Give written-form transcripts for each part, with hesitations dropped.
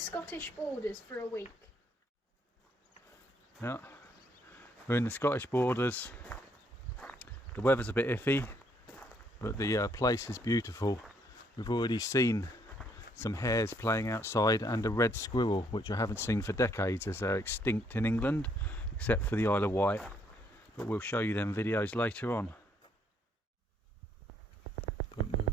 Scottish borders for a week. Yeah, we're in the Scottish borders. The weather's a bit iffy, but the place is beautiful. We've already seen some hares playing outside and a red squirrel, which I haven't seen for decades, as they're extinct in England, except for the Isle of Wight. But we'll show you them videos later on. Don't move.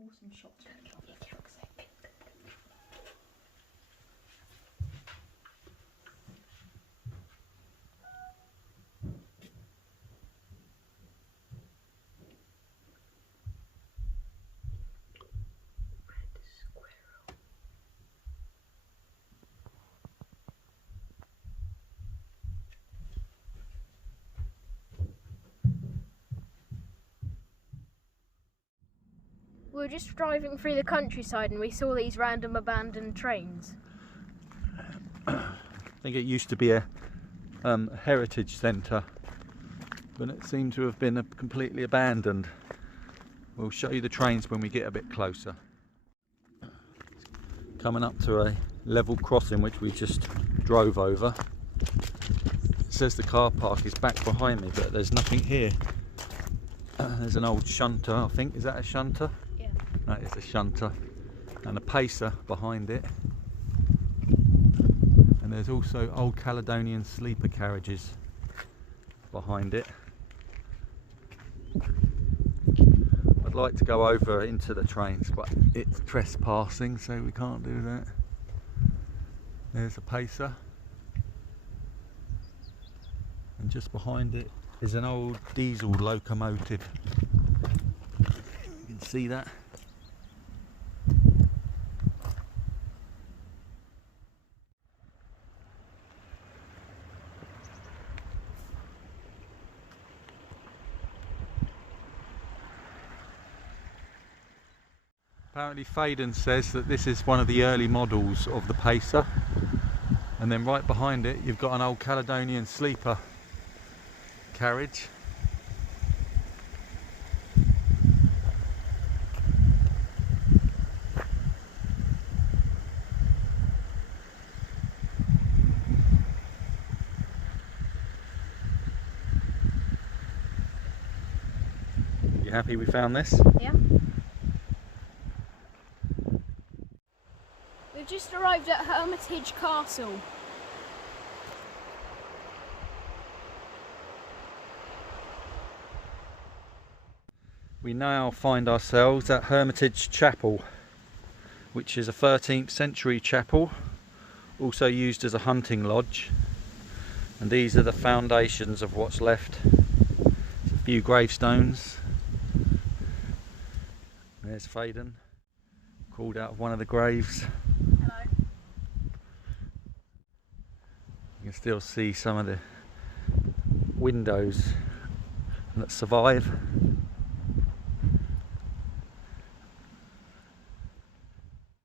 Awesome shots. We were just driving through the countryside and we saw these random abandoned trains. I think it used to be a heritage centre, but it seemed to have been completely abandoned. We'll show you the trains when we get a bit closer. Coming up to a level crossing which we just drove over. It says the car park is back behind me, but there's nothing here. There's an old shunter, I think. Is that a shunter? Yeah. That is a shunter. And a pacer behind it. And there's also old Caledonian sleeper carriages behind it. I'd like to go over into the trains, but it's trespassing, so we can't do that. There's a pacer. And just behind it is an old diesel locomotive. You can see that. Apparently Faden says that this is one of the early models of the pacer, and then right behind it you've got an old Caledonian sleeper carriage. You happy we found this? Yeah. We've just arrived at Hermitage Castle. We now find ourselves at Hermitage Chapel, which is a 13th century chapel, also used as a hunting lodge. And these are the foundations of what's left. There's a few gravestones. There's Faden, crawled out of one of the graves. Hello. You can still see some of the windows that survive.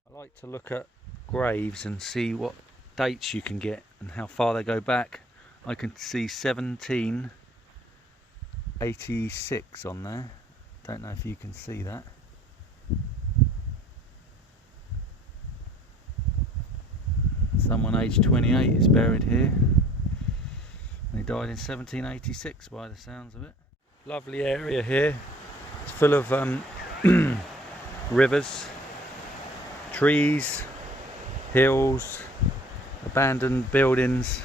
I like to look at graves and see what dates you can get and how far they go back. I can see 1786 on there. Don't know if you can see that. Someone aged 28 is buried here. And he died in 1786 by the sounds of it. Lovely area here. It's full of rivers, trees, hills, abandoned buildings.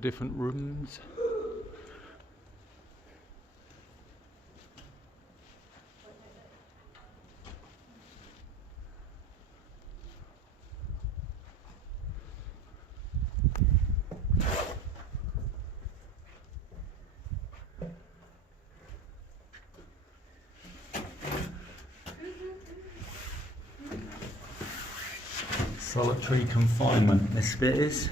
the different rooms. Solitary confinement, this bit is.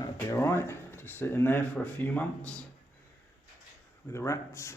That would be alright, just sit in there for a few months with the rats.